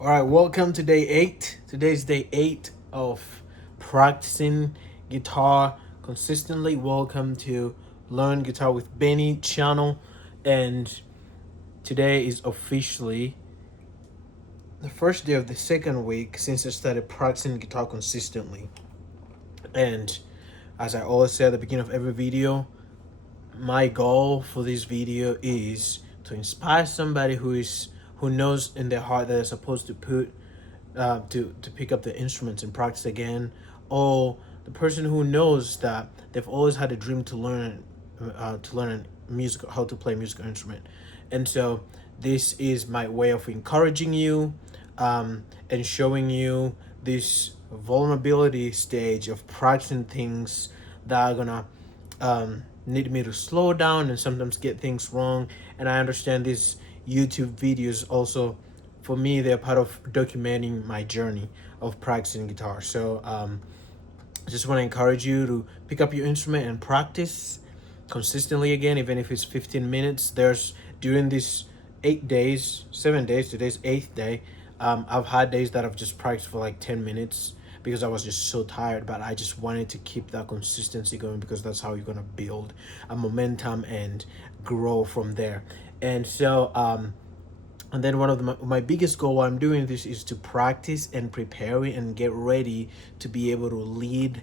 All right, welcome to day 8. Today's day 8 of practicing guitar consistently. Welcome to Learn Guitar with Benny channel. And today is officially the first day of the second week since I started practicing guitar consistently. And as I always say at the beginning of every video, my goal for this video is to inspire somebody who knows in their heart that they're supposed to put to pick up the instruments and practice again, or the person who knows that they've always had a dream to learn music, how to play a musical instrument. And so this is my way of encouraging you and showing you this vulnerability stage of practicing things that are gonna need me to slow down and sometimes get things wrong. And I understand these YouTube videos also, for me, they're part of documenting my journey of practicing guitar. So I just want to encourage you to pick up your instrument and practice consistently again, even if it's 15 minutes. There's during these 8 days, 7 days, today's 8th day. I've had days that I've just practiced for like 10 minutes because I was just so tired, but I just wanted to keep that consistency going because that's how you're going to build a momentum and grow from there. And so, and then one of my biggest goal while I'm doing this is to practice and prepare and get ready to be able to lead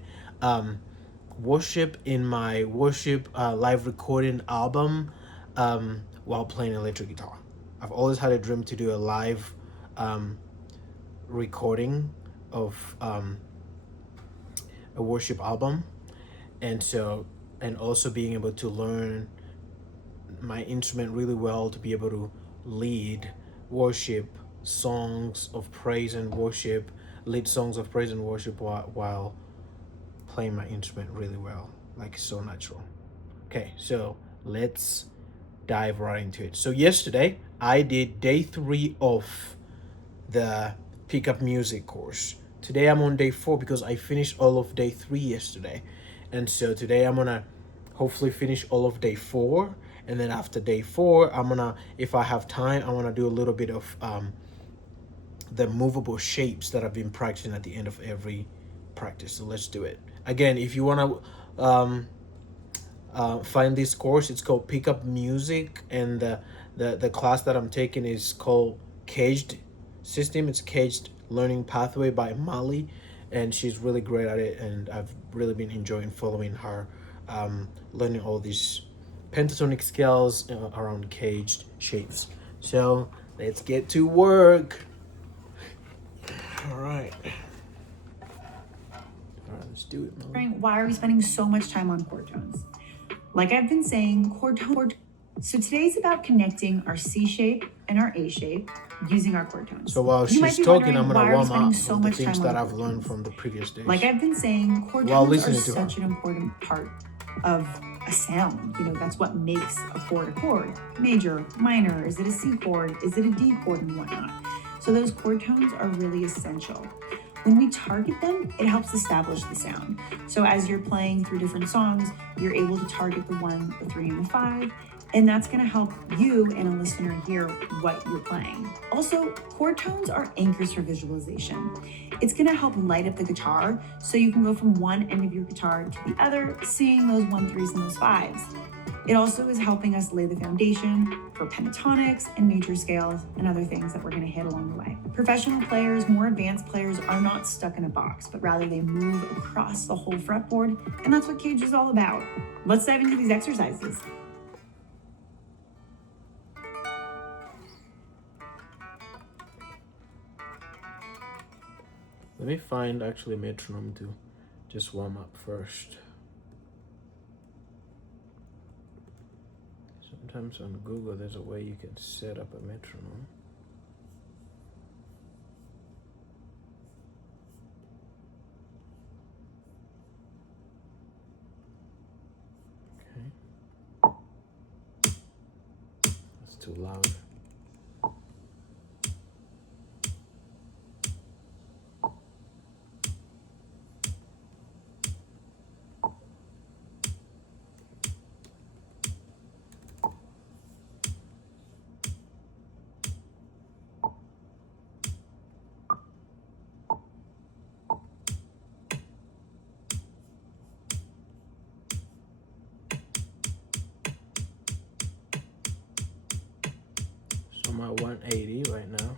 worship in my worship live recording album while playing electric guitar. I've always had a dream to do a live recording of a worship album, and so, and also being able to learn my instrument really well to be able to lead worship songs of praise and worship, lead songs of praise and worship while playing my instrument really well, like so natural. Okay, so let's dive right into it. So yesterday I did day 3 of the pickup music course. Today I'm on day 4 because I finished all of day 3 yesterday. And so today I'm gonna hopefully finish all of day 4. And then after day 4, I'm gonna, if I have time, I wanna do a little bit of the movable shapes that I've been practicing at the end of every practice. So let's do it. Again, if you wanna find this course, it's called Pickup Music, and the class that I'm taking is called Caged System. It's Caged Learning Pathway by Mali, and she's really great at it, and I've really been enjoying following her, learning all these pentatonic scales around caged shapes. So let's get to work. All right. All right, let's do it, Mali. Why are we spending so much time on chord tones? Like I've been saying, chord tone. So today's about connecting our C shape and our A shape using our chord tones. So while she's talking, I'm gonna warm up with the things that I've learned from the previous days. Like I've been saying, chord tones are such an important part of a sound. You know, that's what makes a chord a chord. Major, minor, is it a C chord? Is it a D chord, and whatnot. So those chord tones are really essential. When we target them, it helps establish the sound. So as you're playing through different songs, you're able to target the 1, the 3, and the 5, and that's going to help you and a listener hear what you're playing. Also, chord tones are anchors for visualization. It's going to help light up the guitar so you can go from one end of your guitar to the other, seeing those 1, 3s and those 5s. It also is helping us lay the foundation for pentatonics and major scales and other things that we're going to hit along the way. Professional players, more advanced players, are not stuck in a box, but rather they move across the whole fretboard, and that's what Cage is all about. Let's dive into these exercises. Let me find actually a metronome to just warm up first. Sometimes on Google there's a way you can set up a metronome. Okay. That's too loud. at 180 right now.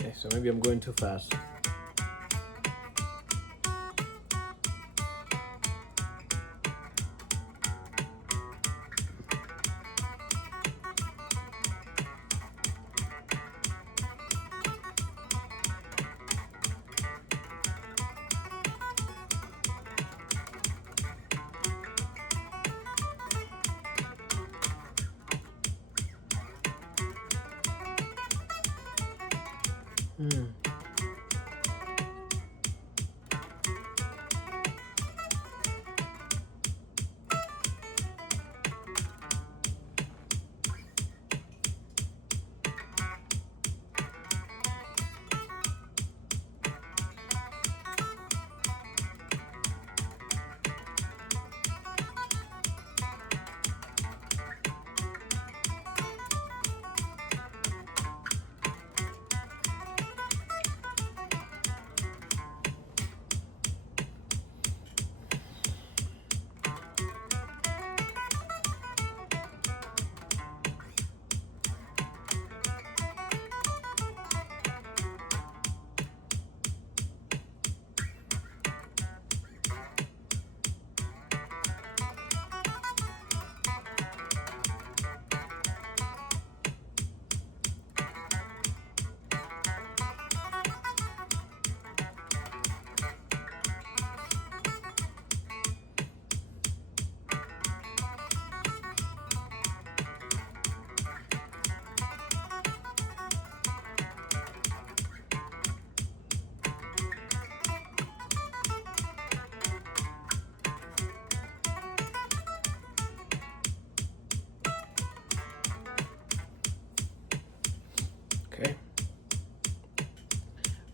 Okay, so maybe I'm going too fast. Okay.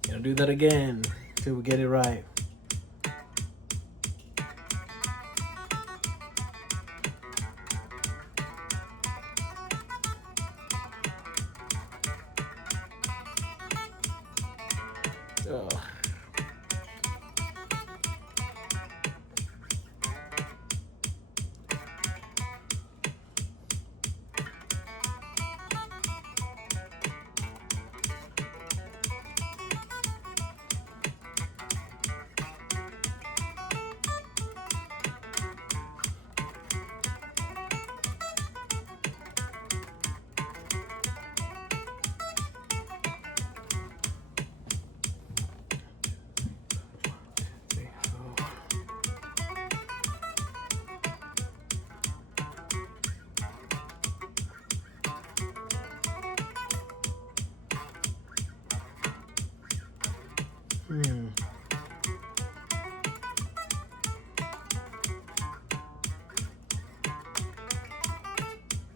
Gonna do that again till we get it right. Ugh.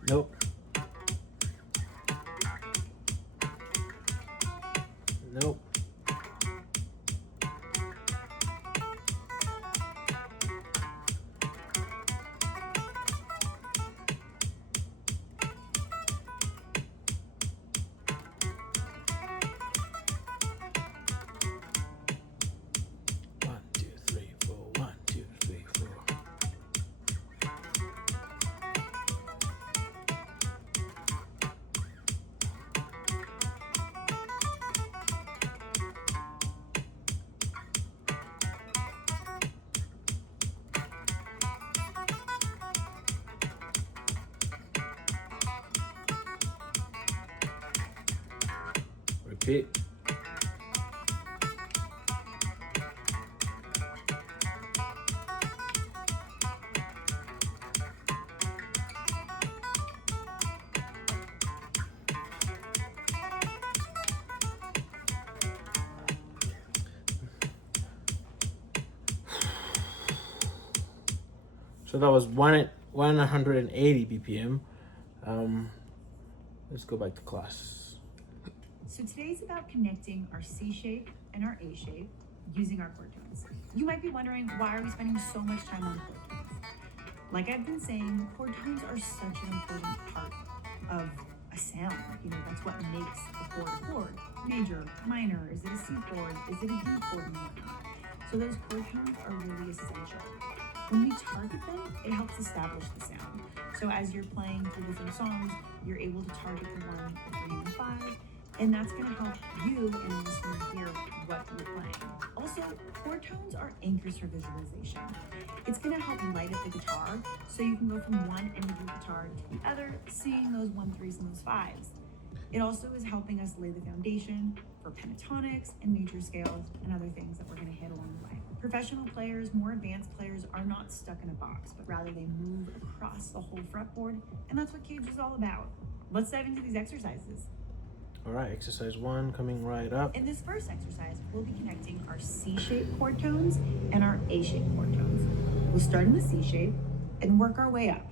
Nope. Nope. bit. So that was 180 BPM. Let's go back to class. So today's about connecting our C shape and our A shape using our chord tones. You might be wondering, why are we spending so much time on chord tones? Like I've been saying, chord tones are such an important part of a sound. You know, that's what makes a chord. Major, minor, is it a C chord? Is it a D chord and whatnot? So those chord tones are really essential. When we target them, it helps establish the sound. So as you're playing through different songs, you're able to target the 1, the 3, and the 5, and that's gonna help you and the listener hear what you're playing. Also, chord tones are anchors for visualization. It's gonna help light up the guitar so you can go from one end of your guitar to the other, seeing those 1, 3s and those 5s. It also is helping us lay the foundation for pentatonics and major scales and other things that we're gonna hit along the way. Professional players, more advanced players are not stuck in a box, but rather they move across the whole fretboard, and that's what Cage is all about. Let's dive into these exercises. All right, exercise 1 coming right up. In this first exercise, we'll be connecting our C-shaped chord tones and our A-shaped chord tones. We'll start in the C shape and work our way up.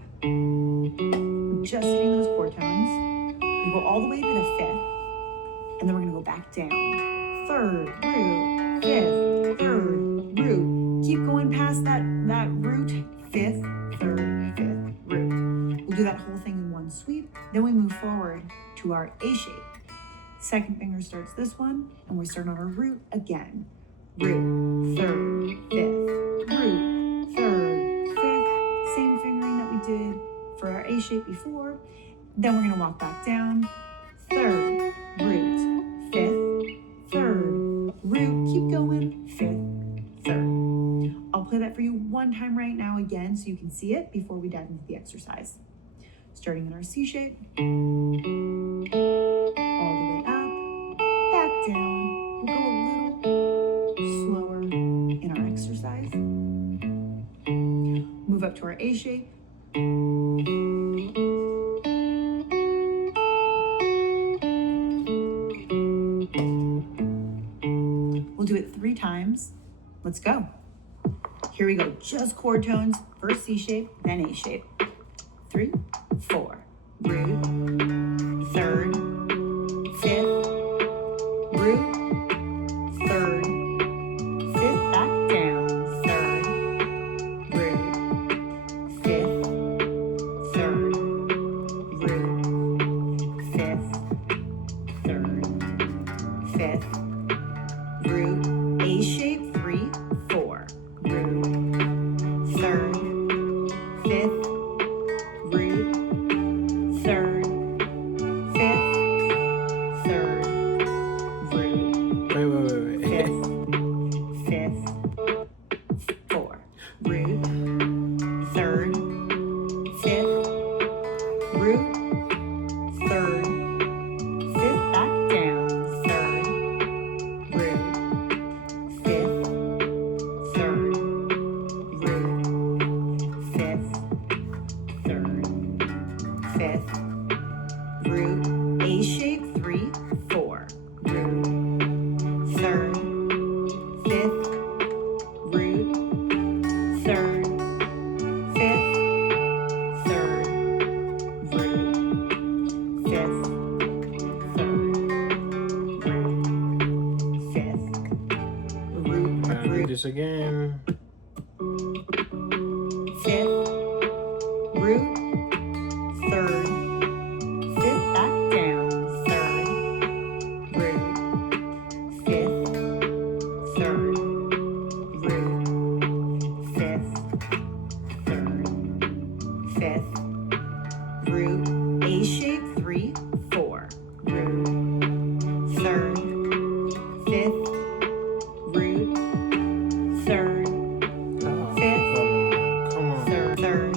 Just hitting those chord tones. We go all the way to the 5th, and then we're gonna go back down. 3rd, root, 5th, 3rd, root. Keep going past that root, 5th, 3rd, 5th, root. We'll do that whole thing in one sweep. Then we move forward to our A shape. Second finger starts this one, and we start on our root again. Root, 3rd, 5th, root, 3rd, 5th. Same fingering that we did for our A shape before. Then we're gonna walk back down. 3rd, root, 5th, 3rd, root. Keep going, 5th, 3rd. I'll play that for you one time right now again so you can see it before we dive into the exercise. Starting in our C shape. All the way up, back down. We'll go a little slower in our exercise. Move up to our A shape. We'll do it 3 times. Let's go. Here we go. Just chord tones. First C shape, then A shape. 3, 4. Root, 3rd, 5th, root, 3rd, 5th, back down, 3rd, root, 5th, 3rd, root, 5th, 3rd, 5th, root, A shape, 3, 4, root, 3rd, 5th, root, 3rd, 5th, 3rd, root, Wait. 5th, 4, root, 3rd, 5th, root, 3rd, 5th, back down, 3rd, root, 5th, 3rd, root, 5th, 3rd, 5th, root, A shape, 3, 4, root, 3rd, 5th, root, 3rd, 5th, 3rd, root, 5th, 3rd, root, 5th, I'll do root, this again. 5th, root, 3rd, 5th, back down, 3rd, root, 5th, 3rd, root, 5th, 3rd, 5th, root, A shape, 3, 4, root, 3rd, 5th, root, 3rd, Oh, 5th, come on. 3rd,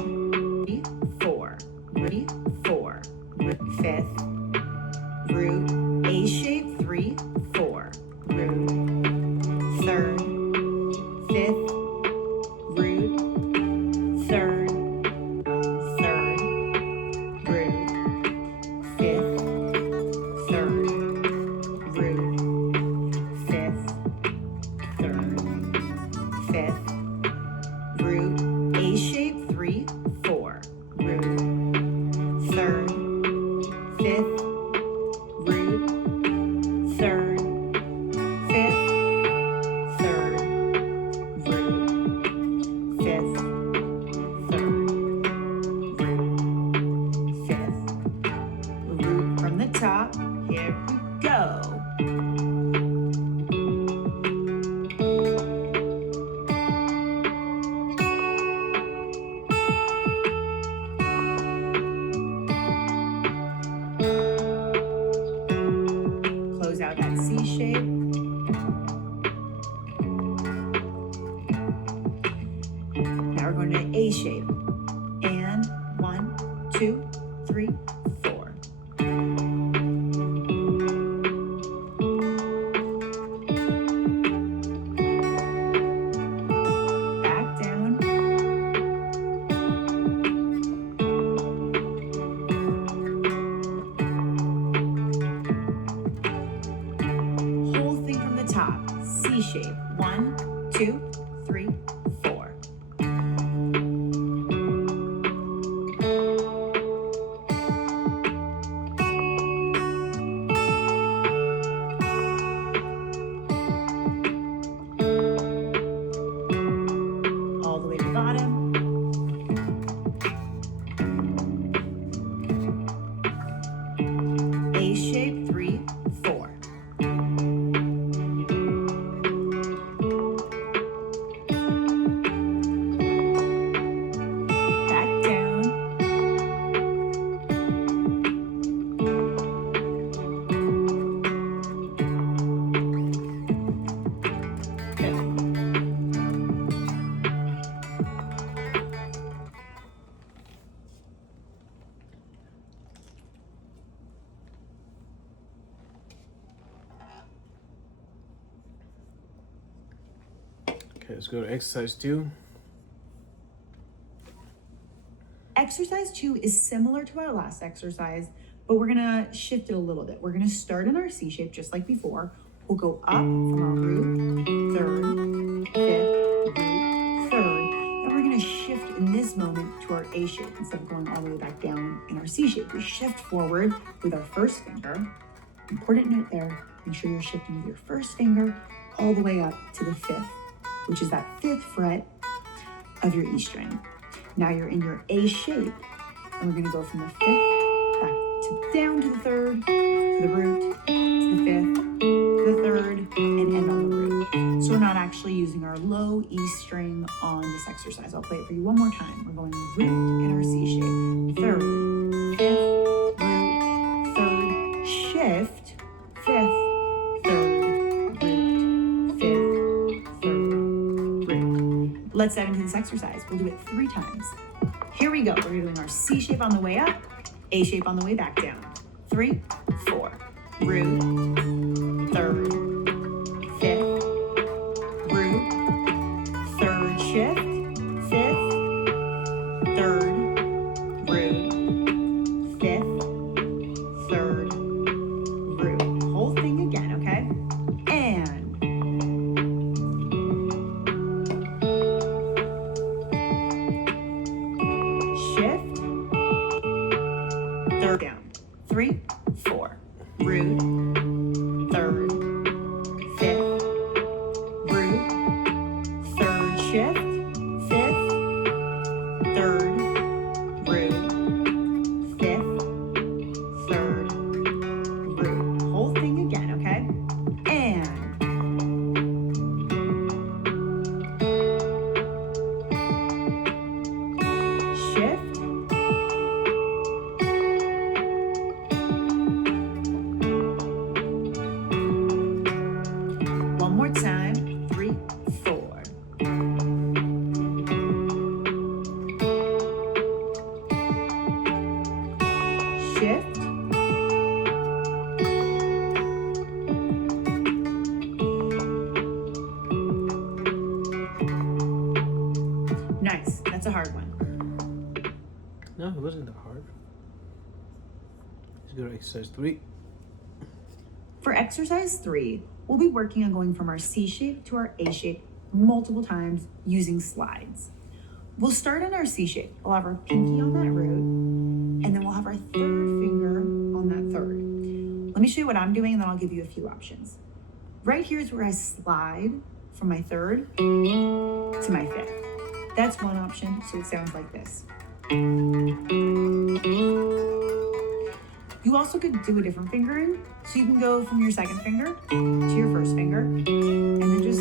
going to A shape. And 1, 2, 3, 4. Back down. Whole thing from the top. C shape. 1, 2, 3, 4. All the way to the bottom. A shape, 3, 4. Back down. Good. Okay, let's go to exercise 2. Exercise 2 is similar to our last exercise, but we're gonna shift it a little bit. We're gonna start in our C shape just like before. We'll go up from our root, third, fifth, root, third. And we're gonna shift in this moment to our A shape instead of going all the way back down in our C shape. We shift forward with our first finger. Important note there, make sure you're shifting with your first finger all the way up to the fifth, which is that 5th fret of your E string. Now you're in your A shape, and we're gonna go from the 5th back to down to the 3rd, to the root, to the 5th, to the 3rd, and end on the root. So we're not actually using our low E string on this exercise. I'll play it for you one more time. We're going root in our C shape, 3rd, 5th, root, 3rd, shift, 5th, 3rd, root, 5th, 3rd, root. Let's dive into this exercise. We'll do it 3 times. Here we go. We're doing our C shape on the way up, A shape on the way back down. 3, 4. Root, 3rd, 5th, root, 3rd, shift, 5th, 3rd, root, 5th, 3rd, root. Whole thing again, okay? And shift, 3rd down. 3, 4. Root, 3rd, 5th, root, 3rd, shift, 5th, 3rd, root, 5th, 3rd, root. Whole thing again, okay? And shift, one more time. 3, 4. Shift. Nice. That's a hard one. No, it wasn't that hard. Let's go to exercise 3. For exercise 3, we'll be working on going from our C shape to our A shape multiple times using slides. We'll start in our C shape. We'll have our pinky on that root, and then we'll have our 3rd finger on that 3rd. Let me show you what I'm doing, and then I'll give you a few options. Right here is where I slide from my 3rd to my 5th. That's one option, so it sounds like this. You also could do a different fingering. So you can go from your 2nd finger to your 1st finger, and then just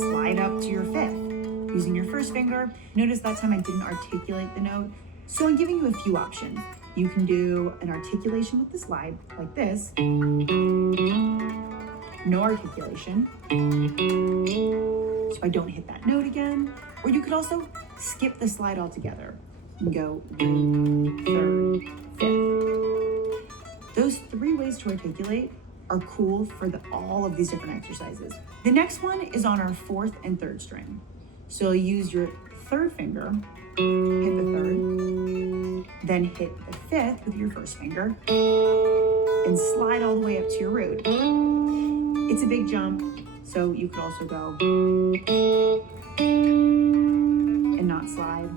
slide up to your 5th using your 1st finger. Notice that time I didn't articulate the note. So I'm giving you a few options. You can do an articulation with the slide like this. No articulation. So I don't hit that note again. Or you could also skip the slide altogether and go root, third, fifth. Those 3 ways to articulate are cool for all of these different exercises. The next one is on our 4th and 3rd string. So you'll use your 3rd finger, hit the 3rd, then hit the 5th with your 1st finger, and slide all the way up to your root. It's a big jump, so you could also go and not slide.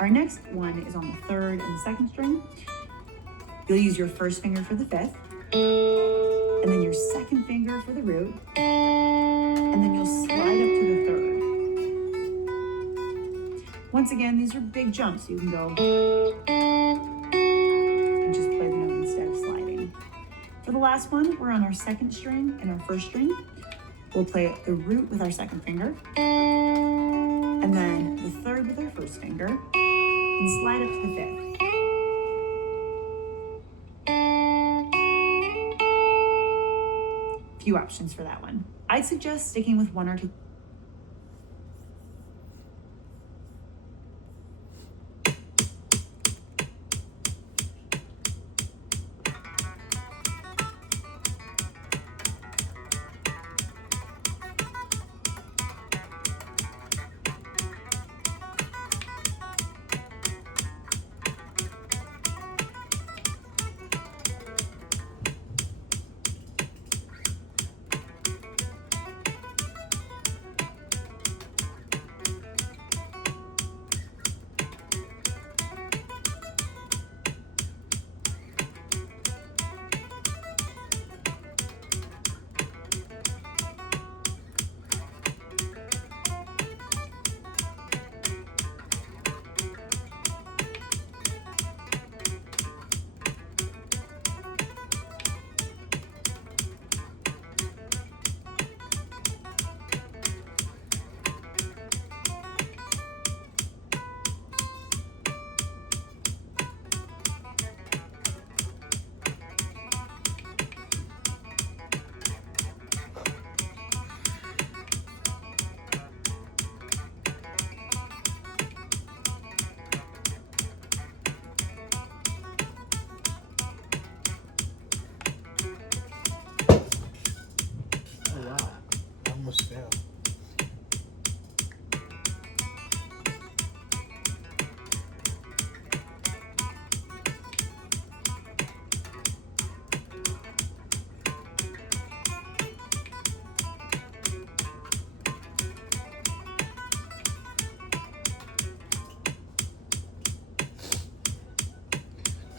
Our next one is on the 3rd and the 2nd string. You'll use your 1st finger for the 5th, and then your 2nd finger for the root, and then you'll slide up to the 3rd. Once again, these are big jumps. So you can go and just play the note instead of sliding. For the last one, we're on our 2nd string and our 1st string. We'll play the root with our 2nd finger, and then the 3rd with our 1st finger, and slide up to the 5th. Few options for that one. I'd suggest sticking with one or two. Almost failed.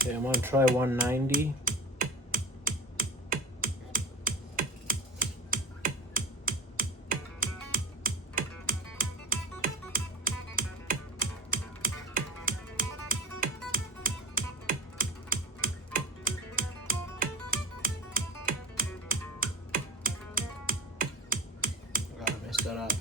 Okay, I'm gonna try 190. I messed that up.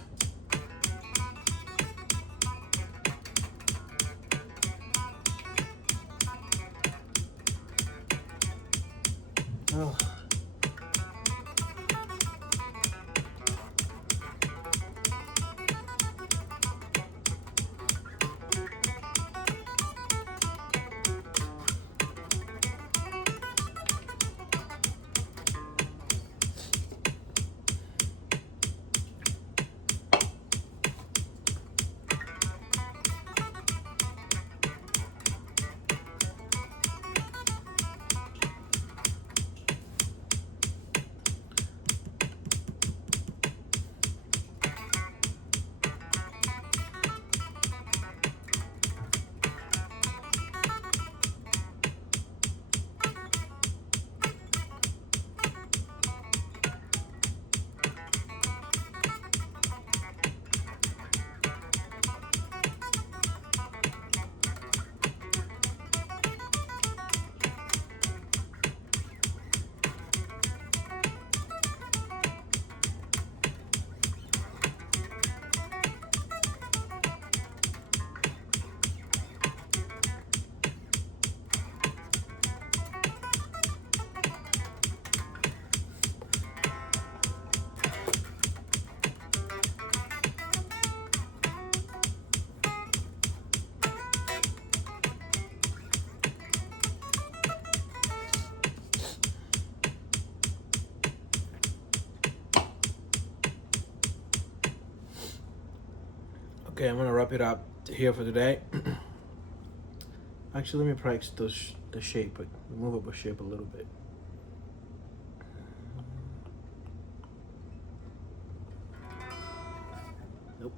Okay, I'm gonna wrap it up here for today. Actually, let me practice the shape, but move up the shape a little bit. Nope.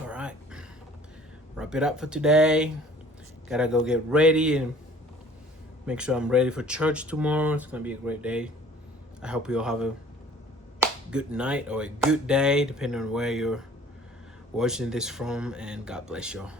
All right. Wrap it up for today. Gotta go get ready and make sure I'm ready for church tomorrow. It's gonna be a great day. I hope you'll have a good night or a good day, depending on where you're watching this from, and God bless you all.